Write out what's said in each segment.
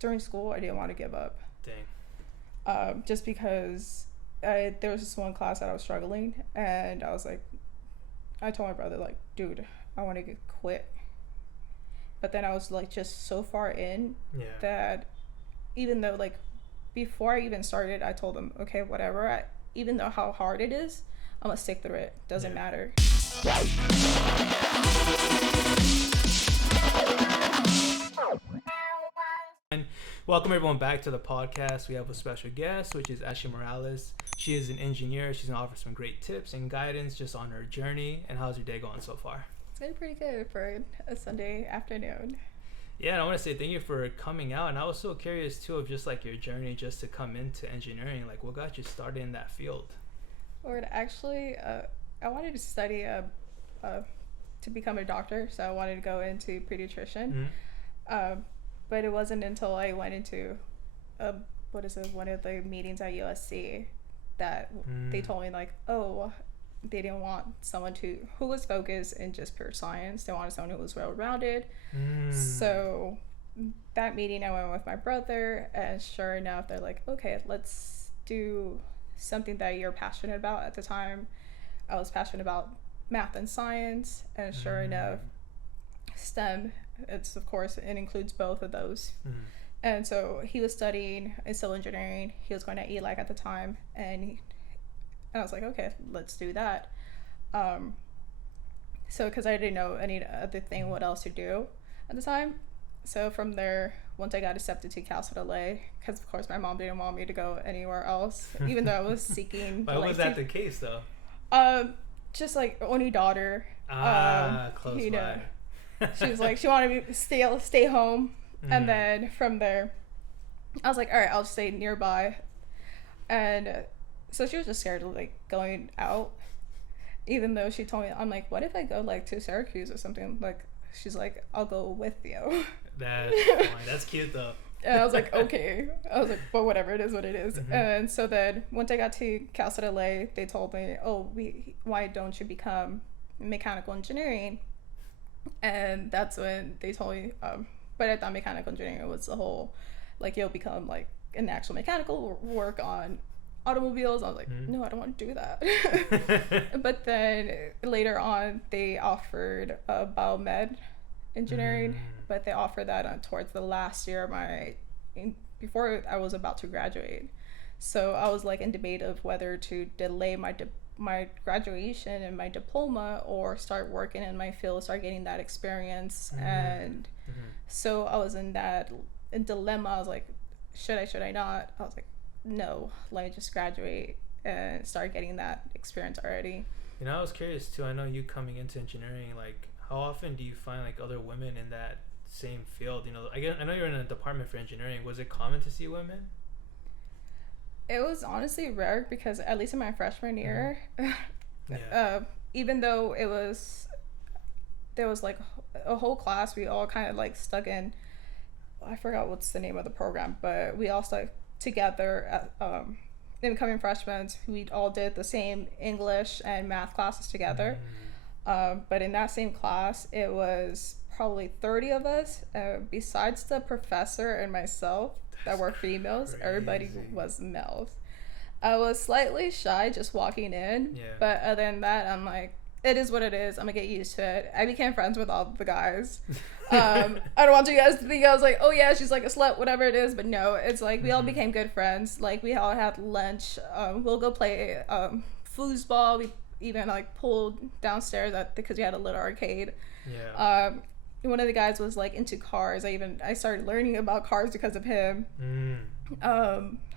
during school, I didn't want to give up. Dang. Just because there was this one class that I was struggling, and I told my brother, like, dude, I want to quit. But then I was like just so far in Yeah. that even though like before I even started, I told him, okay, whatever. Even though how hard it is, I'm gonna stick through it. Doesn't matter. Welcome everyone back to the podcast. We have a special guest, which is Ashley Morales. She is an engineer. She's gonna offer some great tips and guidance just on her journey. And how's your day going so far? It's been pretty good for a Sunday afternoon. Yeah, and I want to say thank you for coming out. And I was so curious too of just like your journey just to come into engineering. Like, what got you started in that field? Or actually, I wanted to study to become a doctor, so I wanted to go into pediatrician. Mm-hmm. But it wasn't until I went into one of the meetings at USC that they told me like, oh, they didn't want someone who was focused in just pure science. They wanted someone who was well-rounded. So that meeting, I went with my brother, and sure enough, they're like, okay, let's do something that you're passionate about. At the time, I was passionate about math and science, and sure enough, STEM, it includes both of those. And so he was studying in civil engineering. He was going to ELAC at the time, and I was like, okay, let's do that. So because I didn't know any other thing what else to do at the time. So from there, once I got accepted to Cal State LA, because of course my mom didn't want me to go anywhere else, even though I was seeking. Why was that the case though? Just like only daughter. Close by. She was like, she wanted me to stay home. And then from there, I was like, all right, I'll stay nearby. And so she was just scared of like going out, even though she told me, I'm like, what if I go like to Syracuse or something? Like, she's like, I'll go with you. That's cute though. And I was like, okay. I was like, but whatever, it is what it is. And so then once I got to Cal State LA, they told me, oh, why don't you become mechanical engineering? And that's when they told me, but I thought mechanical engineering was the whole, like, you'll become like an actual mechanical, work on automobiles. I was like, no, I don't want to do that. But then later on, they offered biomed engineering, but they offered that towards the last year of before I was about to graduate. So I was like in debate of whether to delay my graduation and my diploma or start working in my field, start getting that experience. And so I was in that dilemma. I was like, should I not? I was like, no, let me just graduate and start getting that experience already. You know, I was curious too. I know you coming into engineering, like how often do you find like other women in that same field? You know, I know you're in a department for engineering. Was it common to see women? It was honestly rare because at least in my freshman year, even though there was like a whole class, we all kind of like stuck in, I forgot what's the name of the program, but we all stuck together at incoming freshmen. We all did the same English and math classes together. But in that same class, it was probably 30 of us, besides the professor and myself that were females. Crazy. Everybody was males. I was slightly shy just walking in, but other than that, I'm like, it is what it is. I'm gonna get used to it. I became friends with all the guys. I don't want you guys to think I was like, oh yeah, she's like a slut, whatever it is, but no, it's like we all became good friends. Like we all had lunch. We'll go play foosball. We even like pulled downstairs because we had a little arcade. One of the guys was like into cars. I started learning about cars because of him.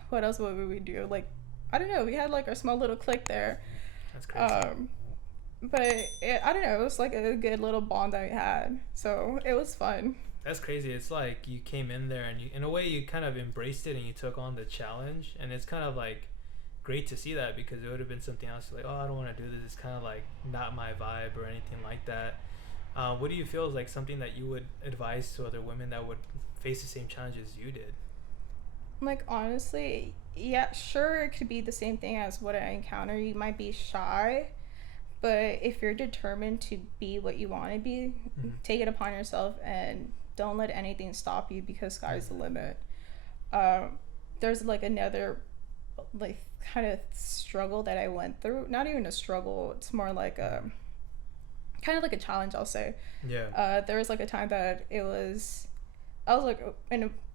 What else would we do? Like, I don't know. We had like our small little clique there. That's crazy. But I don't know. It was like a good little bond that we had. So it was fun. That's crazy. It's like you came in there and in a way you kind of embraced it and you took on the challenge. And it's kind of like great to see that because it would have been something else like, oh, I don't want to do this. It's kind of like not my vibe or anything like that. What do you feel is like something that you would advise to other women that would face the same challenges you did? Like, honestly, yeah, sure, it could be the same thing as what I encounter. You might be shy, but if you're determined to be what you want to be, take it upon yourself and don't let anything stop you because sky's the limit. um there's like another like kind of struggle that I went through. Not even a struggle, it's more like a kind of like a challenge, I'll say. Yeah. There was like a time that I was like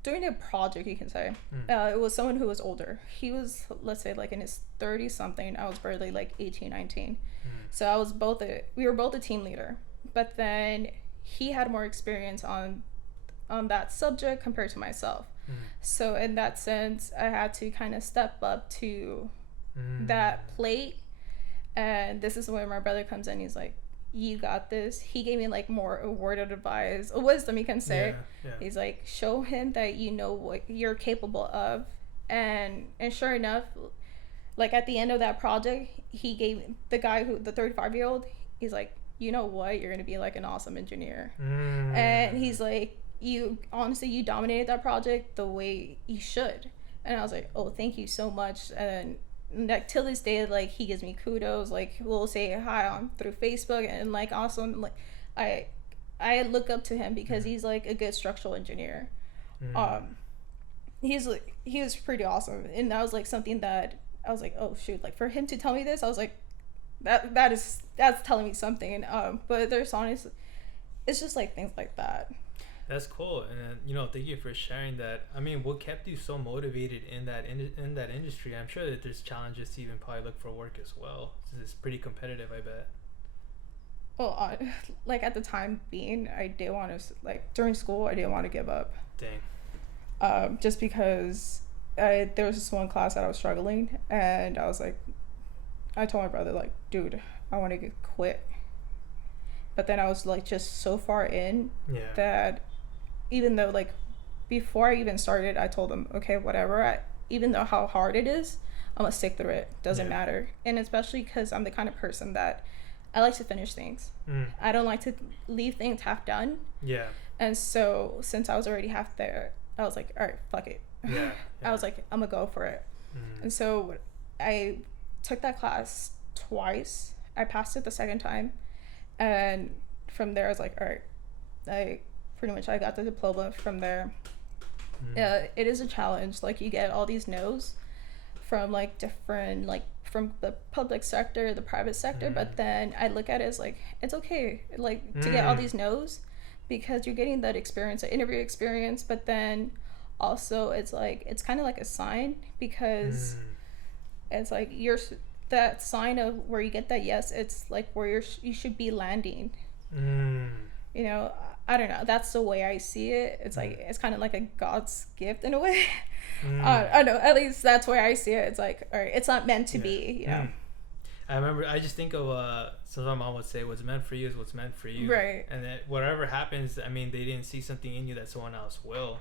doing a project, you can say. It was someone who was older. He was, let's say, like in his 30 something. I was barely like 18, 19. So we were both a team leader, but then he had more experience on that subject compared to myself. So in that sense, I had to kind of step up to that plate. And this is where my brother comes in. He's like, you got this. He gave me like more a word of advice, a wisdom, you can say. He's like, show him that you know what you're capable of. And sure enough, like at the end of that project, he gave the guy who the 35-year-old, he's like, you know what, you're gonna be like an awesome engineer. And he's like, you honestly, you dominated that project the way you should. And I was like, oh, thank you so much. And like till this day, like he gives me kudos. Like we'll say hi on through Facebook, and like awesome. Like I look up to him because he's like a good structural engineer. He was pretty awesome, and that was like something that I was like, oh shoot, like for him to tell me this, I was like, that's telling me something. But there's honestly, it's just like things like that. That's cool, and thank you for sharing that. I mean, what kept you so motivated in that industry? I'm sure that there's challenges to even probably look for work as well. It's pretty competitive, I bet. Well, like at the time being, I did want to, like during school, I didn't want to give up. Dang. Just because there was this one class that I was struggling, and I was like, I told my brother like, dude, I want to quit. But then I was like just so far in that even though like before I even started, I told him, okay, whatever, even though how hard it is, I'm gonna stick through it. Doesn't matter. And especially because I'm the kind of person that I like to finish things. I don't like to leave things half done. Yeah. And so since I was already half there, I was like, all right, fuck it. Yeah. I was like, I'm gonna go for it. And so I took that class twice. I passed it the second time. And from there, I was like, all right, I got the diploma from there. It is a challenge. Like, you get all these no's from, like, different, like, from the public sector, the private sector. But then I look at it as, like, it's okay, like, to get all these no's because you're getting that experience, that interview experience. But then also it's, like, it's kind of like a sign because it's, like, that sign of where you get that yes, it's like where you should be landing. You know, I don't know, that's the way I see it. It's like it's kind of like a God's gift in a way. I don't know, at least that's where I see it. It's like, all right, it's not meant to be, you know. I remember, I just think of sometimes my mom would say, what's meant for you is what's meant for you, right? And then whatever happens, I mean, they didn't see something in you that someone else will.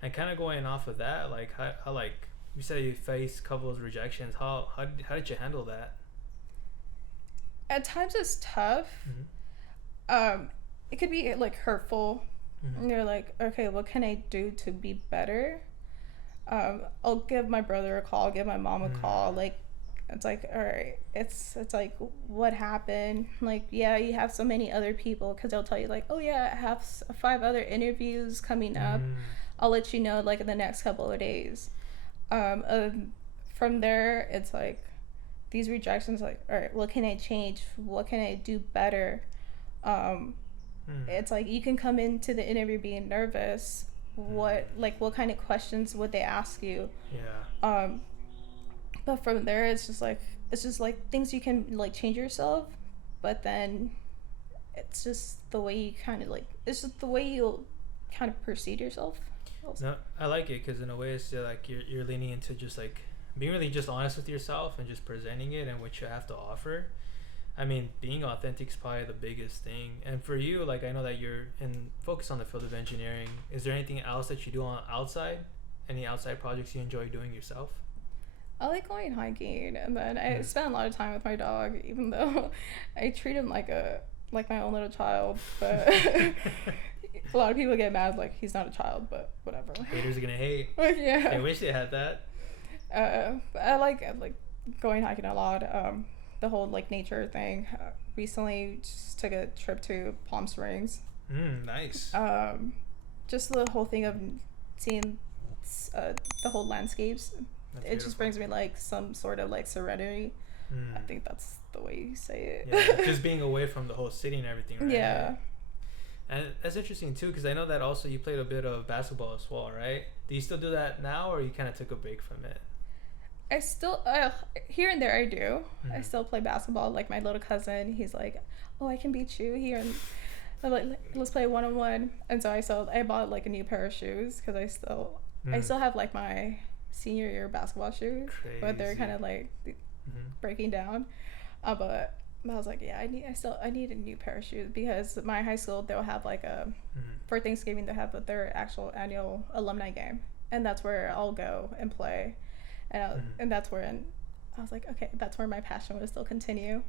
And kind of going off of that, like how like you said you faced a couple of rejections. How did you handle that? At times it's tough. It could be like hurtful. And you're like, okay, what can I do to be better? I'll give my brother a call, I'll give my mom a call. Like, it's like, all right, it's like, what happened? Like, yeah, you have so many other people, because they'll tell you like, oh yeah, I have 5 other interviews coming up. I'll let you know like in the next couple of days. From there, it's like these rejections, like, all right, what can I change? What can I do better? It's like you can come into the interview being nervous. What kind of questions would they ask you? But from there, it's just like things you can like change yourself, but then it's just the way you kind of like, it's just the way you'll kind of proceed yourself. No, I like it because in a way it's like you're leaning into just like being really just honest with yourself and just presenting it and what you have to offer. I mean, being authentic is probably the biggest thing. And for you, like, I know that you're focused on the field of engineering. Is there anything else that you do on outside? Any outside projects you enjoy doing yourself? I like going hiking, and then I spend a lot of time with my dog, even though I treat him like my own little child. But a lot of people get mad, like he's not a child, but whatever. Haters are gonna hate. Yeah. I wish they had that. I like going hiking a lot. The whole like nature thing. Recently, just took a trip to Palm Springs. Nice. just the whole thing of seeing the whole landscapes. That's It just beautiful. brings me like some sort of like serenity. I Mm. think that's the way you say it. Yeah, just being away from the whole city and everything, right? Yeah. And that's interesting too, because I know that also you played a bit of basketball as well, right? Do you still do that now, or you kind of took a break from it? I still here and there I do. I Mm. still play basketball. Like my little cousin, he's like, "Oh, I can beat you here." And I'm like, let's play 1-on-1. And so I bought like a new pair of shoes because I Mm. still have like my senior year basketball shoes, but they're kind Crazy. of like Mm-hmm. breaking down. But I was like, yeah, I need a new pair of shoes because my high school they'll have like a Mm-hmm. for Thanksgiving they have their actual annual alumni game, and that's where I'll go and play, Mm-hmm. and that's where I was like, okay, that's where my passion will still continue.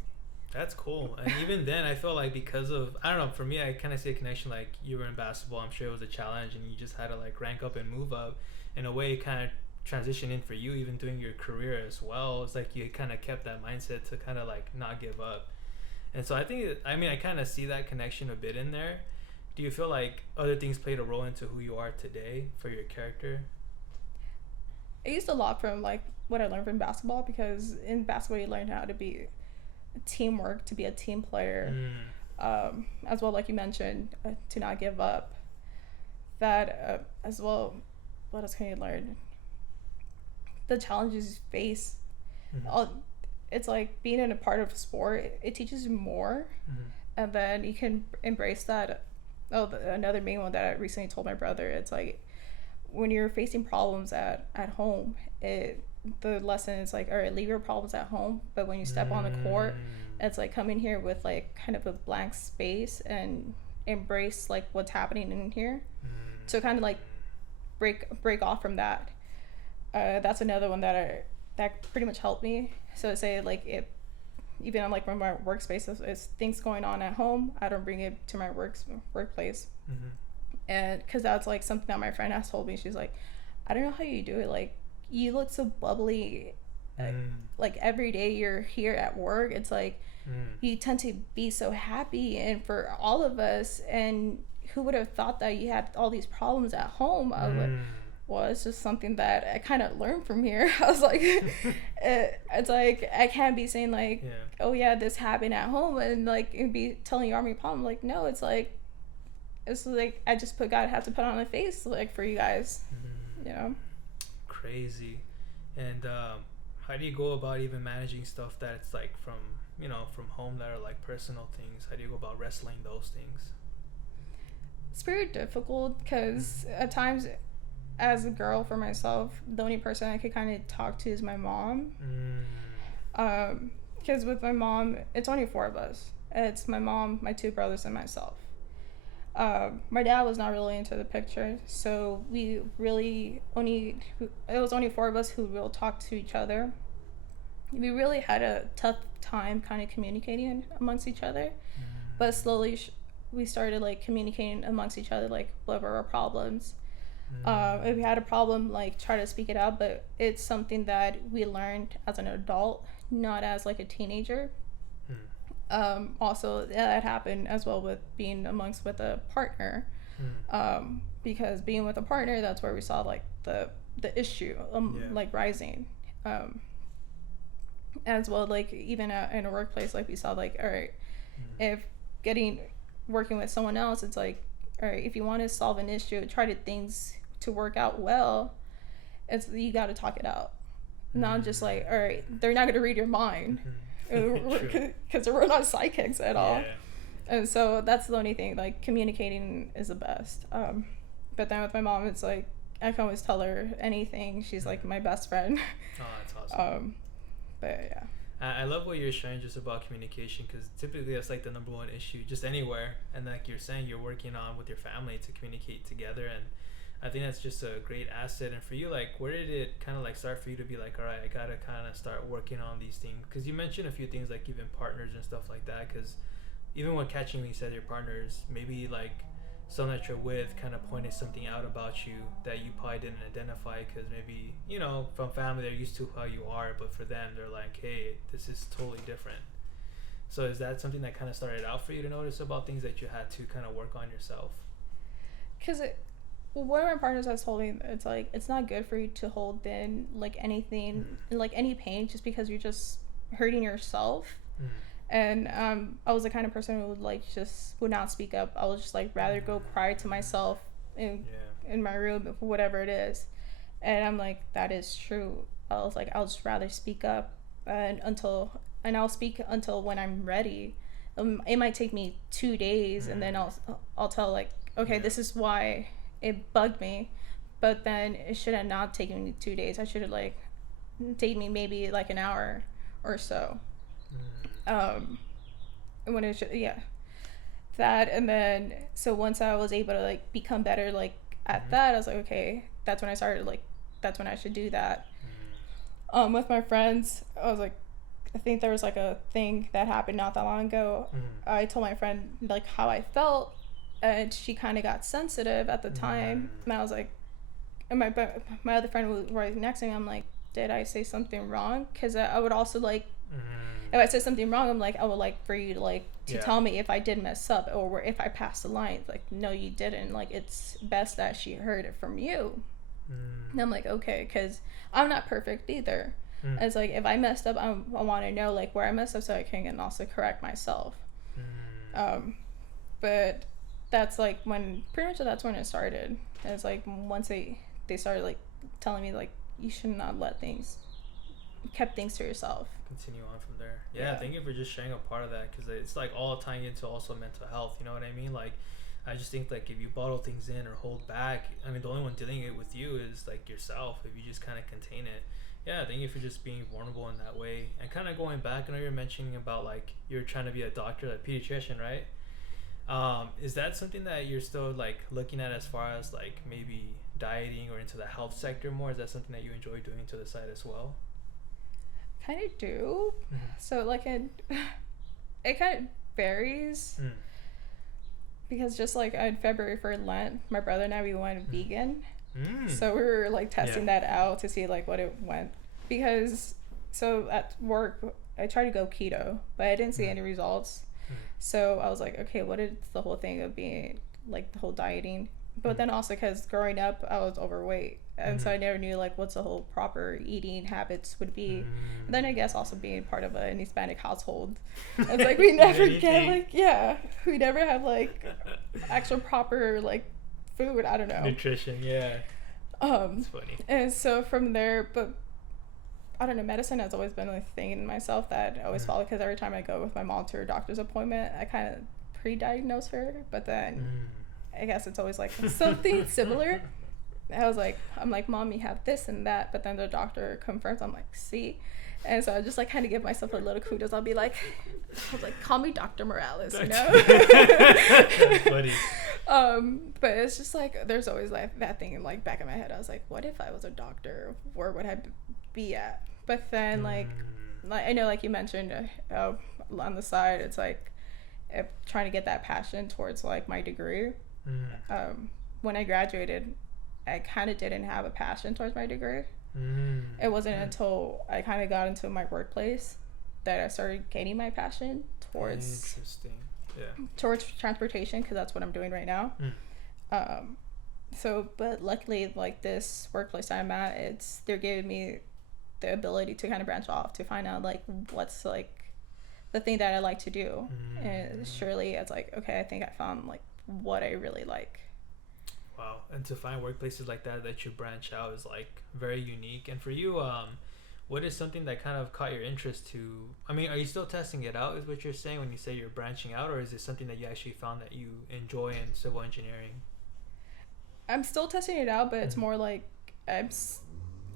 That's cool. And even then, I feel like because of, I don't know, for me, I kind of see a connection like you were in basketball. I'm sure it was a challenge and you just had to like rank up and move up. In a way, it kind of transitioned in for you, even doing your career as well. It's like you kind of kept that mindset to kind of like not give up. And so I think, I mean, I kind of see that connection a bit in there. Do you feel like other things played a role into who you are today for your character? I used a lot from like what I learned from basketball because in basketball you learn how to be teamwork, to be a team player, Mm. as well like you mentioned, to not give up. That as well. What else can you learn? The challenges you face. Mm-hmm. All, it's like being in a part of sport. It teaches you more, Mm-hmm. and then you can embrace that. Oh, another main one that I recently told my brother. It's like when you're facing problems at home, the lesson is like, all right, leave your problems at home. But when you step on the court, it's like coming here with like kind of a blank space and embrace like what's happening in here. So kind of like break off from that. That's another one that pretty much helped me. So say like if even on like my workspace is things going on at home, I don't bring it to my workplace. Mm-hmm. And because that's like something that my friend has told me. She's like, I don't know how you do it. Like you look so bubbly. Like every day you're here at work, it's like you tend to be so happy. And for all of us, and who would have thought that you had all these problems at home? I was like, well, it's just something that I kind of learned from here. I was like, it's like I can't be saying like, Yeah. oh yeah, this happened at home, and like it'd be telling you all my problem. Like no, it's like I just have to put on a face like for you guys, you know. Crazy. And how do you go about even managing stuff that's like from from home that are like personal things? How do you go about wrestling those things? It's very difficult because at times, as a girl for myself, the only person I could kind of talk to is my mom. Because with my mom, it's only four of us. It's my mom, my two brothers, and myself. My dad was not really into the picture, so we really it was only four of us who will talk to each other. We really had a tough time kind of communicating amongst each other, but slowly we started like communicating amongst each other, like whatever our problems. If we had a problem, like try to speak it out, but it's something that we learned as an adult, not as like a teenager. Also that happened as well with being amongst with a partner, because being with a partner, that's where we saw like the issue like rising, as well like even in a workplace, like we saw like, all right, if working with someone else, it's like, all right, if you want to solve an issue, try to things to work out well, you got to talk it out, not just like, all right, they're not going to read your mind because we're not psychics at all. And so that's the only thing, like communicating is the best. But then with my mom, it's like I can always tell her anything. She's like my best friend. Oh, that's awesome. But yeah, I love what you're sharing just about communication, because typically that's like the number one issue just anywhere, and like you're saying, you're working on with your family to communicate together, and I think that's just a great asset. And for you, like, where did it kind of like start for you to be like, all right, I gotta kind of start working on these things? Because you mentioned a few things like even partners and stuff like that, because even when catching me said your partners, maybe like someone that you're with kind of pointed something out about you that you probably didn't identify, because maybe from family they're used to how you are, but for them they're like, hey, this is totally different. So is that something that kind of started out for you to notice about things that you had to kind of work on yourself? because one of my partners has told me it's like it's not good for you to hold in like anything, like any pain, just because you're just hurting yourself. And I was the kind of person who would like just would not speak up. I would just like rather go cry to myself in my room, whatever it is. And I'm like, that is true. I was like, I'll just rather speak up and I'll speak until when I'm ready. It might take me 2 days, and then I'll tell like, okay, this is why it bugged me, but then it should have not taken me 2 days. I should have like taken me maybe like an hour or so. When it should, yeah, that. And then so once I was able to like become better like at that, I was like, okay, that's when I started like that's when I should do that. With my friends, I was like, I think there was like a thing that happened not that long ago. I told my friend like how I felt, and she kind of got sensitive at the time. And I was like, and my other friend was right next to me. I'm like, did I say something wrong? Because I would also like, if I said something wrong, I'm like, I would like for you to like to tell me if I did mess up or if I passed the line. Like, no, you didn't. Like, it's best that she heard it from you. And I'm like, okay, because I'm not perfect either. It's like, if I messed up, I want to know like where I messed up so I can also correct myself. But that's like when pretty much that's when it started. And it's like once they started like telling me like you should not let things kept things to yourself. Continue on from there. Yeah, thank you for just sharing a part of that, because it's like all tying into also mental health. You know what I mean? Like, I just think like if you bottle things in or hold back, I mean, the only one dealing it with you is like yourself. If you just kind of contain it. Yeah, thank you for just being vulnerable in that way. And kind of going back, I know you're mentioning about like you're trying to be a doctor, like pediatrician, right? Is that something that you're still like looking at as far as like maybe dieting or into the health sector more? Is that something that you enjoy doing to the side as well? Kind of do. So like it kind of varies. Because just like in February for Lent, my brother and I, we went vegan. So we were like testing that out to see like what it went. Because so at work, I tried to go keto, but I didn't see any results. So I was like, okay, what is the whole thing of being like the whole dieting? But then also because growing up, I was overweight. And so I never knew like what's the whole proper eating habits would be. And then I guess also being part of an Hispanic household, it's like we never get like we never have like actual proper like food. I don't know, nutrition. It's funny. And so from there, but I don't know, medicine has always been a thing in myself that I always follow, because every time I go with my mom to her doctor's appointment, I kind of pre-diagnose her, but then I guess it's always like something similar. I'm like, Mom, you have this and that, but then the doctor confirms. I'm like, see? And so I just like kind of give myself a little kudos. I was like, call me Dr. Morales, you know? That's funny. But it's just like, there's always like that thing in like back of my head. I was like, what if I was a doctor? Where would I be at? But then like I know like you mentioned on the side, it's like trying to get that passion towards like my degree. When I graduated, I kind of didn't have a passion towards my degree. It wasn't until I kind of got into my workplace that I started gaining my passion towards towards transportation, because that's what I'm doing right now. So but luckily like this workplace I'm at, they're giving me the ability to kind of branch off to find out like what's like the thing that I like to do. And surely it's like, okay, I think I found like what I really like. Wow. And to find workplaces like that you branch out is like very unique. And for you, what is something that kind of caught your interest to, I mean, are you still testing it out is what you're saying when you say you're branching out, or is it something that you actually found that you enjoy in civil engineering? I'm still testing it out, but it's more like I'm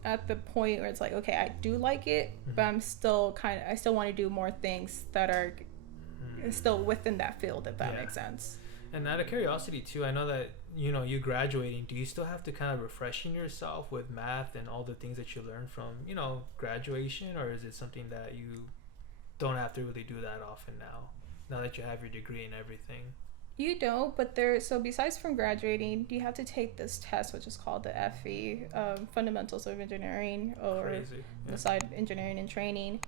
at the point where it's like, okay, I do like it, but I still want to do more things that are still within that field, if that makes sense. And out of curiosity too, I know that you graduating, do you still have to kind of refreshing yourself with math and all the things that you learned from graduation, or is it something that you don't have to really do that often now that you have your degree and everything? You don't, but so besides from graduating, you have to take this test, which is called the FE, Fundamentals of Engineering, or Beside Engineering and Training.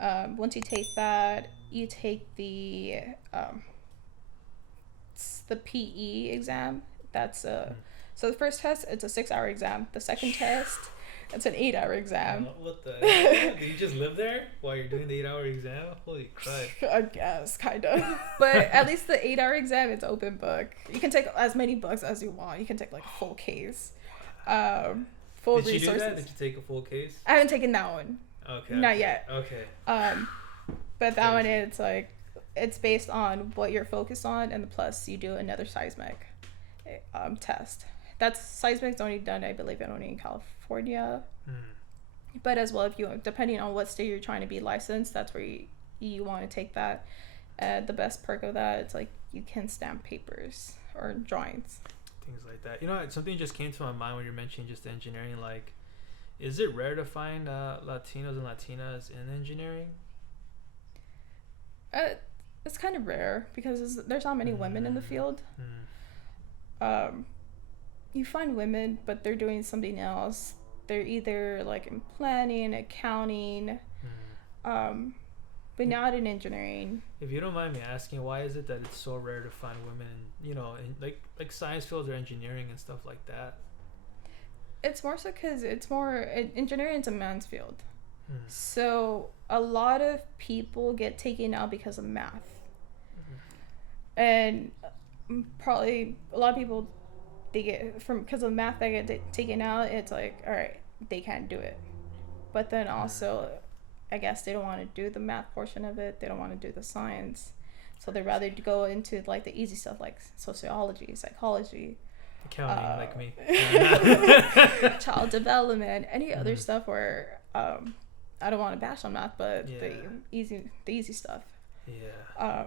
Once you take that, you take the PE exam. That's So the first test, it's a 6-hour exam. The second test, it's an 8-hour exam. What the hell? Did you just live there while you're doing the 8-hour exam? Holy crap. I guess, kind of. But at least the 8-hour exam, it's open book. You can take as many books as you want. You can take like a full case. Full Did resources. you do that? Did you take a full case? I haven't taken that one. Okay. Not yet. Okay. But that one, it's like, it's based on what you're focused on, and plus you do another seismic test. That's seismic's only done, I believe, only in California. But as well, if you, depending on what state you're trying to be licensed, that's where you want to take that. The best perk of that, it's like you can stamp papers or drawings. Things like that. You know, something just came to my mind when you're mentioning just engineering. Like, is it rare to find Latinos and Latinas in engineering? It's kind of rare because there's not many women in the field. You find women, but they're doing something else. They're either like in planning, accounting, but not in engineering. If you don't mind me asking, why is it that it's so rare to find women in, you know, in like science fields or engineering and stuff like that? It's more so because engineering is a man's field. So a lot of people get taken out because of math. And probably a lot of people, they get because of math, they get taken out. It's like, all right, they can't do it. But then also, I guess they don't want to do the math portion of it. They don't want to do the science. So they'd rather go into like the easy stuff like sociology, psychology, accounting, like me, child development, any other stuff where I don't want to bash on math, but the easy stuff. Yeah.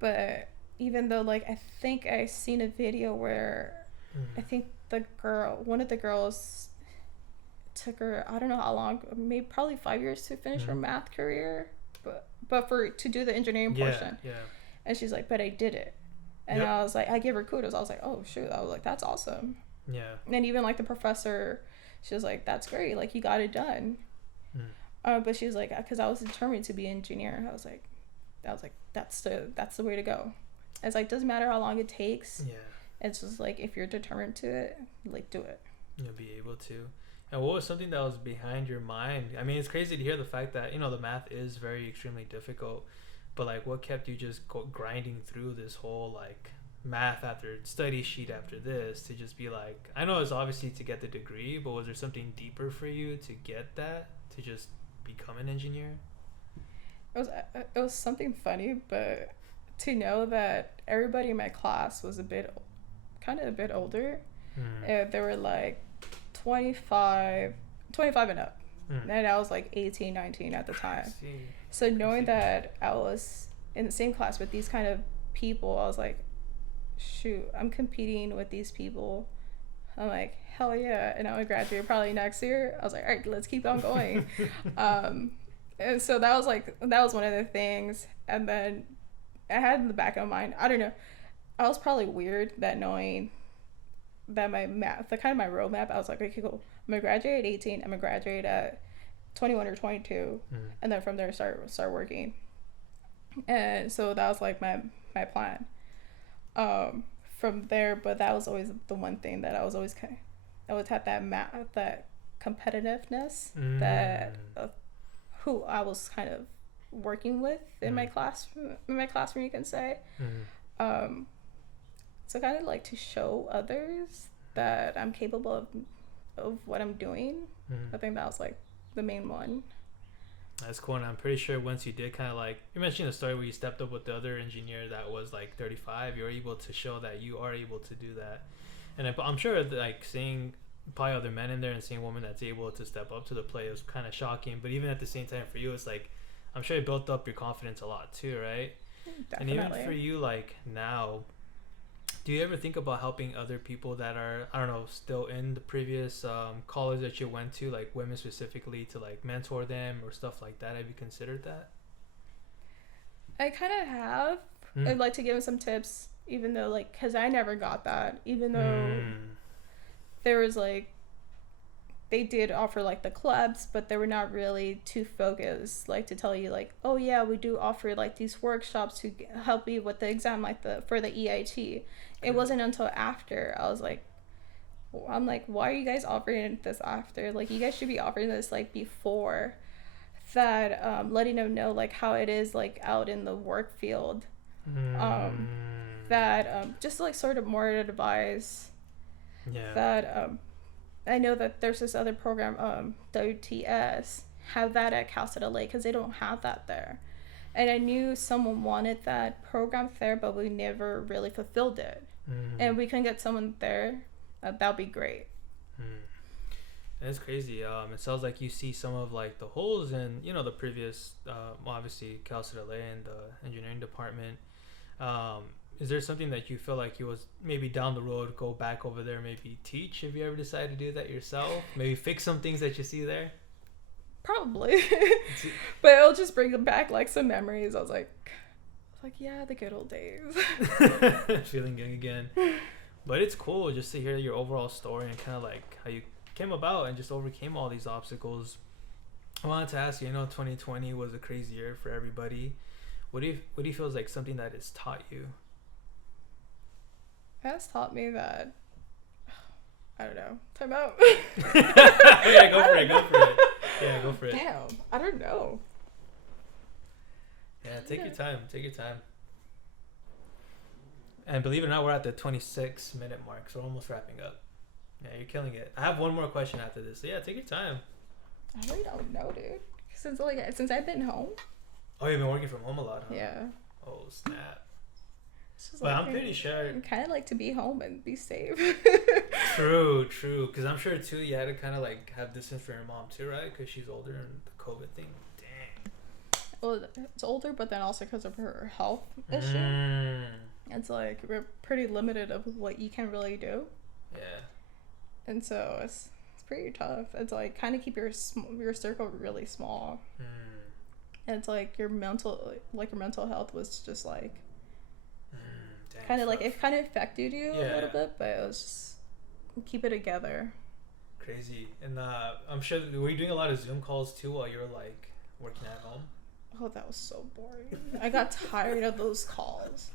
But even though, like, I think I seen a video where I think one of the girls took her, I don't know how long, maybe probably 5 years to finish her math career, but to do the engineering portion. Yeah. And she's like, but I did it. And I was like, I give her kudos. I was like, oh shoot. I was like, that's awesome. Yeah. And even like the professor, she was like, that's great. Like, you got it done. But she was like, because I was determined to be an engineer. I was like, that's the way to go. It's like, doesn't matter how long it takes. Yeah. It's just like, if you're determined to it, like, do it. You'll be able to. And what was something that was behind your mind? I mean, it's crazy to hear the fact that, you know, the math is very extremely difficult, but like, what kept you just grinding through this whole like math after study sheet after this to just be like, I know it's obviously to get the degree, but was there something deeper for you to get that, to just become an engineer? It was something funny, but to know that everybody in my class was a bit older. They were like 25 and up. And I was like 18, 19 at the time. So knowing that I was in the same class with these kind of people, I was like, shoot, I'm competing with these people. I'm like, hell yeah. And I'm gonna graduate probably next year. I was like, all right, let's keep on going. And so that was one of the things. And then I had in the back of my mind, I don't know, I was probably weird that knowing that my math, the kind of my roadmap, I was like, okay, cool. I'm gonna graduate at 18. I'm gonna graduate at 21 or 22, and then from there start working. And so that was like my plan. From there, but that was always the one thing that I always had that competitiveness that who I was kind of working with in my classroom, you can say. So kind of like to show others that I'm capable of what I'm doing. I think that was like the main one. That's cool. And I'm pretty sure once you did kind of like, you mentioned a story where you stepped up with the other engineer that was like 35, you were able to show that you are able to do that. And I'm sure like seeing probably other men in there and seeing a woman that's able to step up to the plate was kind of shocking. But even at the same time for you, it's like, I'm sure it built up your confidence a lot too, right? Definitely. And even for you, like now, do you ever think about helping other people that are, I don't know, still in the previous college that you went to, like women specifically, to like mentor them or stuff like that? Have you considered that? I kind of have. I'd like to give them some tips, even though because I never got that, even though there was like they did offer like the clubs, but they were not really too focused, like to tell you like, oh yeah, we do offer like these workshops to help you with the exam, like the for the EIT. It wasn't until after I'm like, why are you guys offering this after? Like, you guys should be offering this like before that, letting them know like how it is like out in the work field. That just like sort of more advice. Yeah. That I know that there's this other program, WTS, have that at Cal State LA because they don't have that there. And I knew someone wanted that program there, but we never really fulfilled it. And we couldn't get someone there. That'd be great. That's crazy. It sounds like you see some of like the holes in, you know, the previous, obviously Cal State LA and the engineering department. Is there something that you feel like you was maybe down the road, go back over there, maybe teach if you ever decide to do that yourself? Maybe fix some things that you see there? Probably. But it'll just bring back like some memories. I was like, yeah, the good old days. Feeling young again. But it's cool just to hear your overall story and kind of like how you came about and just overcame all these obstacles. I wanted to ask you, 2020 was a crazy year for everybody. What do you feel is like something that has taught you? It has taught me that, I don't know. Time out. Yeah, go for it. Yeah, go for it. Damn, I don't know. Yeah, take your time. And believe it or not, we're at the 26-minute mark, so we're almost wrapping up. Yeah, you're killing it. I have one more question after this. So yeah, take your time. I really don't know, dude. Since I've been home. Oh, you've been working from home a lot, huh? Yeah. Oh, snap. But I'm pretty sure. I kind of like to be home and be safe. True. Because I'm sure, too, you had to kind of, like, have distance from your mom, too, right? Because she's older and the COVID thing. Dang. Well, it's older, but then also because of her health issue. It's like, we're pretty limited of what you can really do. Yeah. And so it's pretty tough. It's like, kind of keep your circle really small. And it's like, your mental health was just like, kind of like, it kind of affected you a little bit, but it was just keep it together. Crazy. And I'm sure, were you doing a lot of Zoom calls too while you were like working at home? Oh, that was so boring. I got tired of those calls.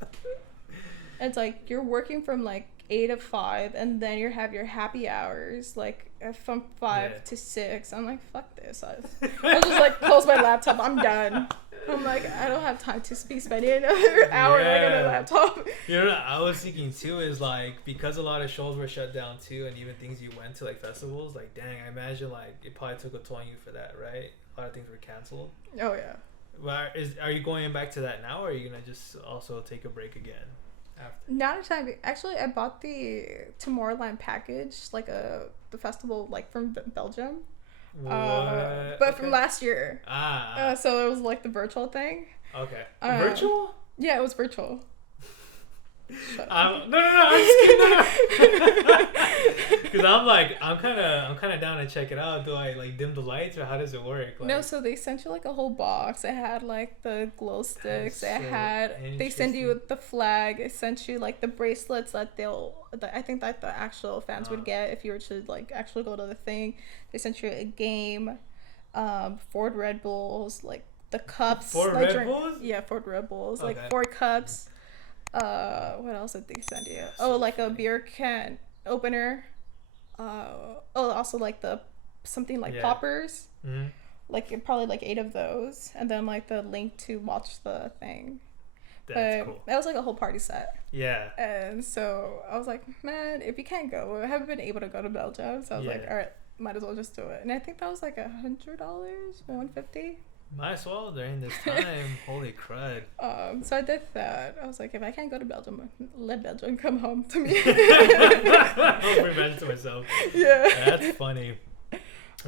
It's like you're working from like 8 to 5, and then you have your happy hours like from 5 to 6. I'm like, fuck this. I'll just like close my laptop. I'm done. I'm like, I don't have time to be spending another hour like on a laptop. You know what I was thinking too is like, because a lot of shows were shut down too, and even things you went to like festivals, like dang, I imagine like it probably took a toll on you for that, right? A lot of things were canceled. Oh yeah. Well, are you going back to that now, or are you gonna just also take a break again after? Not a time. Actually, I bought the Tomorrowland package, like the festival, like from Belgium. But from last year. So it was like the virtual thing. Okay. Virtual? Yeah, it was virtual. No, I'm just kidding. Because I'm kind of down to check it out. Do I like dim the lights, or how does it work? Like, no, so they sent you like a whole box. It had like the glow sticks. They send you the flag. It sent you like the bracelets that I think that the actual fans would get if you were to like actually go to the thing. They sent you a game, Ford Red Bulls, like the cups. Ford like, Red Bulls? Yeah, Ford Red Bulls, okay. like 4 cups. What else did they send you? Oh, like a beer can opener. Also like something like poppers. Mm-hmm. Like probably like 8 of those, and then like the link to watch the thing. That's cool. That was like a whole party set. Yeah. And so I was like, man, if you can't go, I haven't been able to go to Belgium, so I was like, all right, might as well just do it. And I think that was like $100, $150. Might as well during this time. Holy crud. So I did that. I was like, if I can't go to Belgium, let Belgium come home to me. I'll bring Belgium to myself. Yeah. That's funny.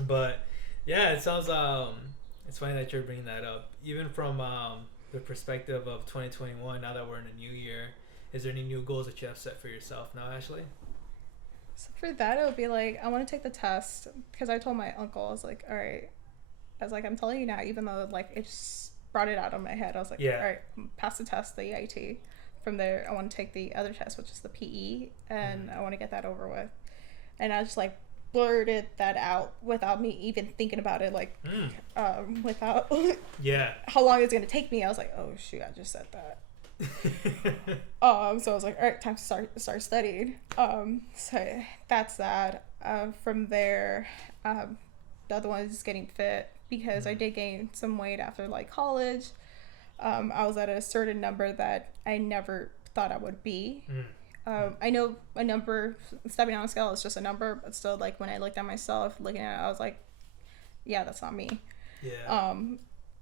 But yeah, it sounds it's funny that you're bringing that up. Even from the perspective of 2021, now that we're in a new year, is there any new goals that you have set for yourself now, Ashley? So for that, it would be like, I want to take the test, because I told my uncle, I was like, all right, I'm telling you now, even though like it just brought it out of my head, I was like, all right, pass the test, the EIT. From there, I want to take the other test, which is the PE, and I want to get that over with. And I just like blurted that out without me even thinking about it, like without yeah, how long it's gonna take me. I was like, oh shoot, I just said that. So I was like, all right, time to start studying. So that's that. From there, the other one is just getting fit, because I did gain some weight after like college. I was at a certain number that I never thought I would be. I know a number, stepping on a scale is just a number, but still, like, when I looked at myself, looking at it, I was like, yeah, that's not me. Yeah.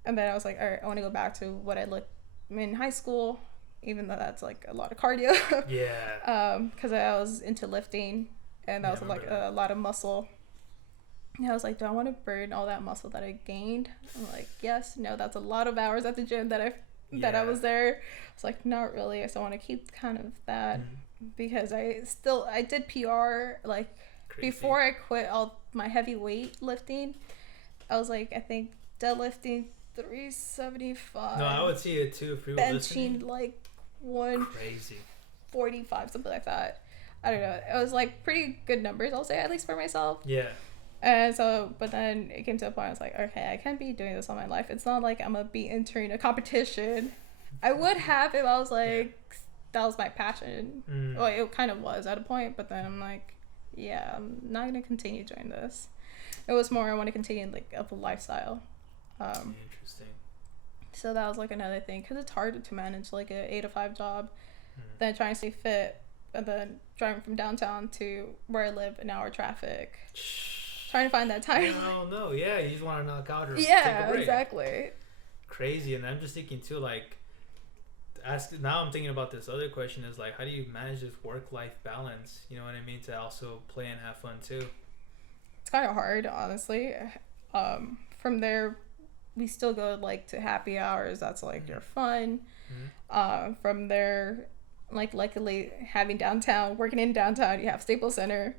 And then I was like, all right, I want to go back to what I looked in high school, even though that's like a lot of cardio. Yeah. Because I was into lifting, and that was like a lot of muscle. And I was like, do I want to burn all that muscle that I gained? I'm like, yes, no, that's a lot of hours at the gym that I was there. It's like, not really. So I want to keep kind of that, because I did PR like crazy. Before I quit all my heavy weight lifting. I was like, I think deadlifting 375. No, I would see it too if you were listening. Benching like 145, something like that. I don't know. It was like pretty good numbers, I'll say, at least for myself. Yeah. And so, but then it came to a point I was like, okay, I can't be doing this all my life. It's not like I'm gonna be entering a competition. I would have if I was like, that was my passion. Well, it kind of was at a point, but then I'm like, yeah, I'm not gonna continue doing this. It was more, I want to continue like a lifestyle. Interesting. So that was like another thing, because it's hard to manage like a 8 to 5 job, then trying to stay fit, and then driving from downtown to where I live, an hour traffic. Trying to find that time. No, yeah, you just want to knock out or take yeah, a break. exactly. Crazy. And I'm just thinking too, like, now I'm thinking about this other question is like, how do you manage this work-life balance? You know what I mean? To also play and have fun too. It's kind of hard, honestly. From there, we still go like to happy hours. That's like your fun. From there, like, luckily having downtown, working in downtown, you have Staples Center.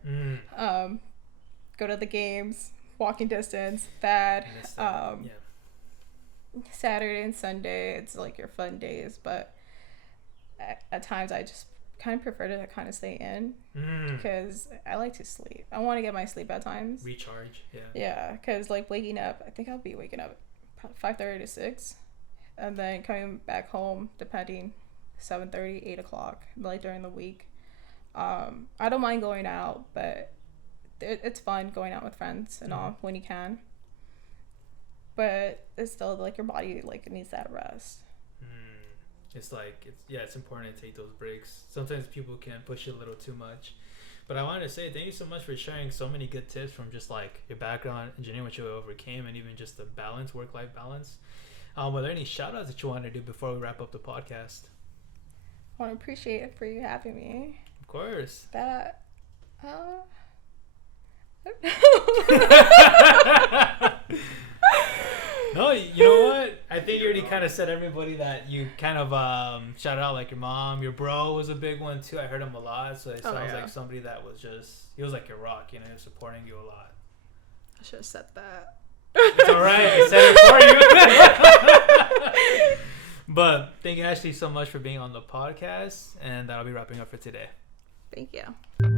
Go to the games, walking distance. That Saturday and Sunday, it's like your fun days. But at times, I just kind of prefer to kind of stay in, because I like to sleep. I want to get my sleep at times. Recharge. Yeah, because like waking up, I think I'll be waking up 5:30 to 6, and then coming back home, depending, 7:30, 8 o'clock, like during the week. I don't mind going out, but it's fun going out with friends and all when you can. But it's still like your body like needs that rest. It's like it's important to take those breaks. Sometimes people can push it a little too much. But I wanted to say thank you so much for sharing so many good tips from just like your background, engineering, what you overcame, and even just the balance, work-life balance. Were there any shout-outs that you wanted to do before we wrap up the podcast? I want to appreciate it for you having me. Of course. That No, you know what? I think you already kind of said everybody that you kind of shout out, like your mom, your bro was a big one too. I heard him a lot, so it sounds like somebody that was he was like your rock, you know, he was supporting you a lot. I should have said that. It's alright, I said it for you. But thank you, Ashley, so much for being on the podcast, and that'll be wrapping up for today. Thank you.